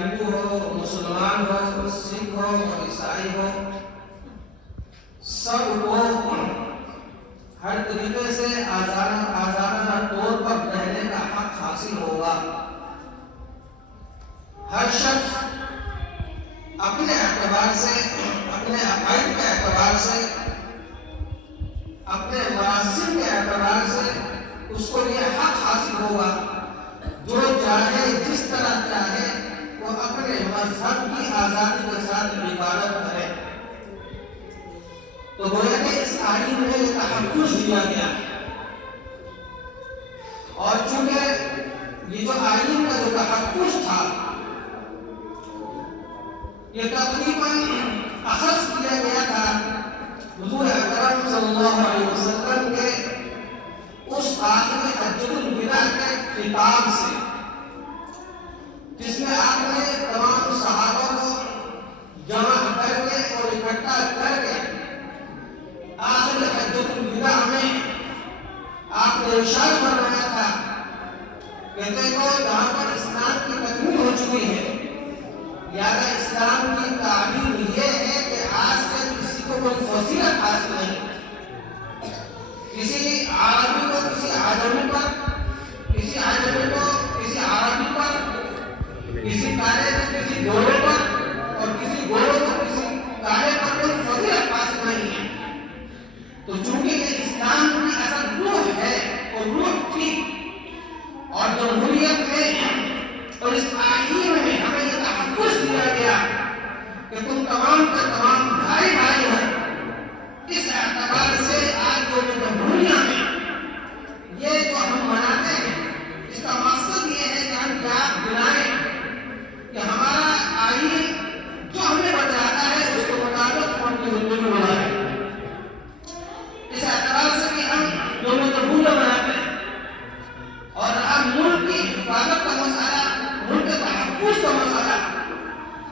ہندو ہو، مسلمان ہو، سکھ ہو اور عیسائی ہو، سب کو ہر طریقے سے آزادانہ طور پر رہنے کا حق حاصل ہوگا۔ ہر شخص اپنے اعتبار سے، اپنے عقائد کے اعتبار سے، اپنے مراسم کے اعتبار سے اس کو یہ حق حاصل ہوگا جو چاہے جس طرح چاہے وہ اپنے مذہب کی آزادی کے ساتھ عبادت کرے۔ تو گویا کہ اس آئین میں یہ تحفظ دیا گیا اور چونکہ یہ جو آئین کا جو تحفظ تھا یہ تقریباً اخذ کیا گیا تھا حضور اکرم صلی اللہ علیہ وسلم کے اس آخری حجۃ الوداع کے خطاب سے، جس میں آپ نے تمام صحابہ کو جمع کر کے اور اکٹھا کر کے آخری حجۃ الوداع میں آپ نے ارشاد فرمایا تھا کہ دیکھو جہاں پر اسلام کی تکمیل ہو چکی ہے، لہذا اسلام کی تعلیم یہ ہے کہ آج سے کسی کو کوئی فضیلت حاصل نہیں، کسی عربی کو کسی عجمی پر، کسی عجمی کو کسی عربی پر، کسی کالے کو کسی گورے پر اور کسی گورے کو کسی کالے پر کوئی فضیلت حاصل نہیں ہے۔ تو چونکہ یہ اسلام کی اصل روح ہے اور روح تھی اور جمہوریت میں اور اس آئین میں ہمیں یہ تحفظ دیا گیا کہ تم تمام کے تمام بھائی بھائی ہو۔ اس اعتبار سے آج جو جمہوریہ میں یہ جو ہم مناتے ہیں اس کا مقصد یہ ہے کہ ہم یاد دلائیں کہ ہمارا آئین جو ہمیں بتاتا ہے اس کے مطابق ہم اپنی زندگی بنائیں۔ اس اعتبار سے کہ ہم جو جمہوریہ مناتے ہیں اور اب ملک کی حفاظت کا مسئلہ، ملک کے تحفظ کا مسئلہ،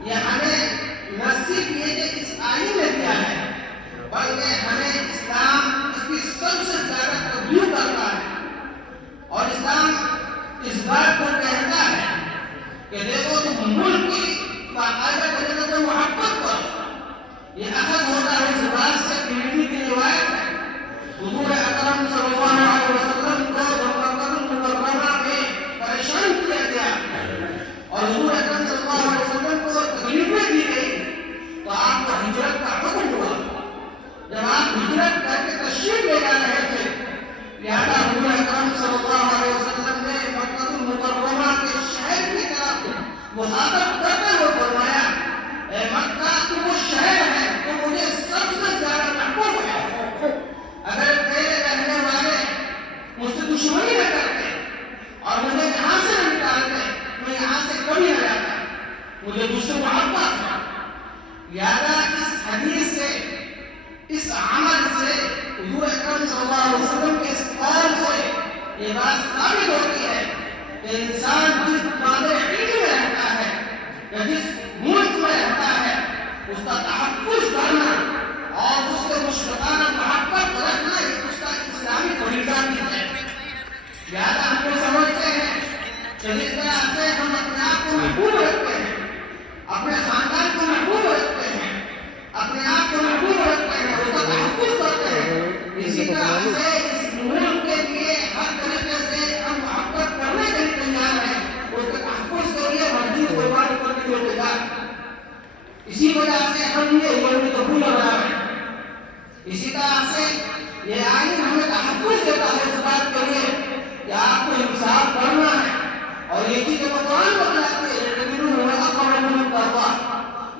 یہ ہمیں نہ صرف یہ کہ اس آئین میں دیا ہے بلکہ ہمیں اسلام اس کی سب سے زیادہ تبلیغ کرتا ہے اور اسلام اس بات کو کہتا ہے کہ دیکھو تم ملک کی باقاعدہ طریقے سے محبت کرو۔ یہ اخذ ہوتا ہے اس بات سے کہ نبی کی روایت ہے حضور اکرم صلی اللہ علیہ وسلم کو جب مکہ المکرمہ میں پریشان کیا گیا اور حضور اکرم صلی اللہ علیہ وسلم کو تکلیفیں دی گئی تو آپ کو ہجرت کا حکم ہوا۔ جب آپ ہجرت کر کے تشریف لے جا رہے تھے، لہذا حضور اکرم صلی اللہ علیہ وسلم نے مکہ المکرمہ کے شہر کی طرف مخاطب کرتے ہوئے فرمایا، اے مکہ تو وہ شہر ہے جو مجھے سب سے زیادہ محبوب ہے، اگر تیرے رہنے والے مجھ سے دشمنی نہ کرتے اور مجھے یہاں سے نہ نکالتے میں یہاں سے کبھی نہ جاتا، مجھے تجھ سے محبت ہے۔ لہذا اس حدیث سے، اس عمل سے، حضور اکرم صلی اللہ علیہ وسلم کے اس قول سے یہ بات ثابت ہوتی ہے کہ انسان جس مادہ علم میں رہتا ہے یا جس ملک میں رہتا ہے اس کا تحفظ کرنا اور اس کے مشفقانہ محبت رکھنا یہ اس کا اسلامی فریضہ بھی ہے۔ لہذا ہم یہ سمجھتے ہیں کہ جس طرح سے ہم اپنے آپ کو محبوب رکھتے ہیں، اپنے خاندان کو محبوب رکھتے ہیں، اپنے آپ کو محبوب رکھتے ہیں، اس کا تحفظ کرتے ہیں، اسی طرح سے اس ملک کے لیے ہر طریقے سے ہم محبت کرنے کے لیے تیار ہیں، اس کے تحفظ کے لیے مرضی قربانی کرنے کے لیے تیار ہیں۔ اسی وجہ سے ہم یہ یوم جمہوریہ بنا رہے ہیں۔ اسی طرح سے یہ آئین ہمیں تحفظ دیتا ہے اس بات کے لیے کہ آپ کو انصاف کرنا ہے اور یہ چیزیں قرآن بتلاتی ہے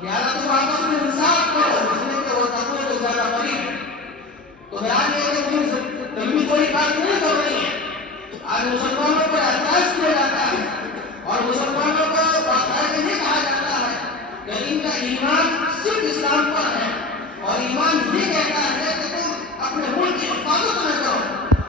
لہٰذا تم آپس میں انصاف کرو، اس لیے کہ وہ تقوی کے زیادہ قریب ہے۔ تو بیان یہ کہ مجھے لمبی کوئی بات نہیں کر رہی ہے، آج مسلمانوں پر احتجاج کیا جاتا ہے اور مسلمانوں کو باقاعدہ یہ کہا جاتا ہے کہ ان کا ایمان صرف اسلام پر ہے۔